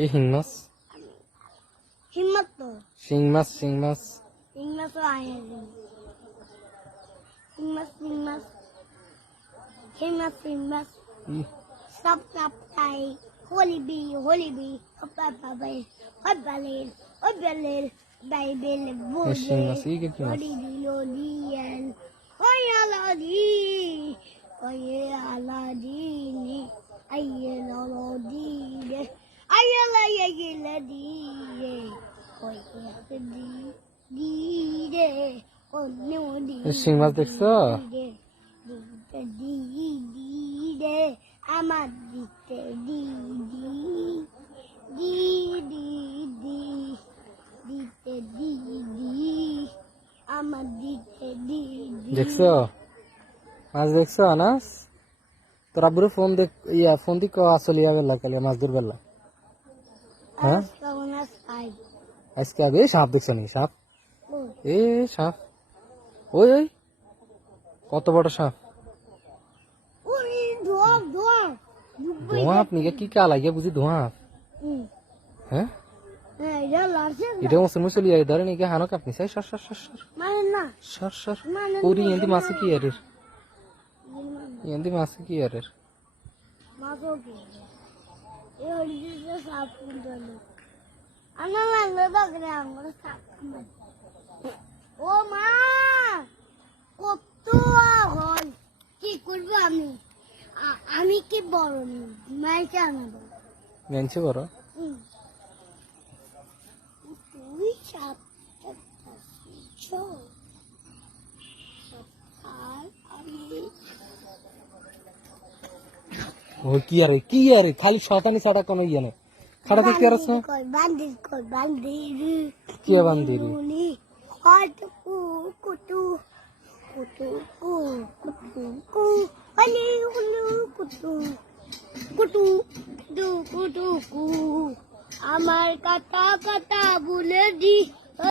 এই হিং মাছ হিম্মত তো শিং মাছ হিম্মত আয়ে হিম্মত সব তাই হলিবি হপাবে হবালের বাইবেল শিং মাছ এই কি মাছ বলিদিন ওয়ে আলাদিন আইয়ালাদিন শিং মাছ দেখছো আমার দিতে আমার দিতে দেখছো মাছ দেখছো আনাস তোর আব্বুরে ফোন দিক আসলে বেলা কালে মাছ ধর বেলা হ্যাঁ আজকে আগে সাপ দেখছো নি সাপ এ সাপ ওই ওই কত বড় সাপ ধোঁয়া আপনি কি কা লাগে বুঝি ধোঁয়া হ্যাঁ এটা মুসলমান চলি আই ধরে নাকি হানক আপনি চাই সর সর সর সর সর সর পুরি এন্দি মাছে কি আরে এন্দি মাছে কি আরে ও মা কত হল কি করবো আমি কি বড় মাইকে আনাবো মেনছে বড় তুই ও কি আরে খালি শতানি ছাড়া কোনো ইয়ে নেই খাড়া দেখতে আর আছে বান্দির কি বান্দির কুটু হলি হুলু কুটু আমার কথা বলে দি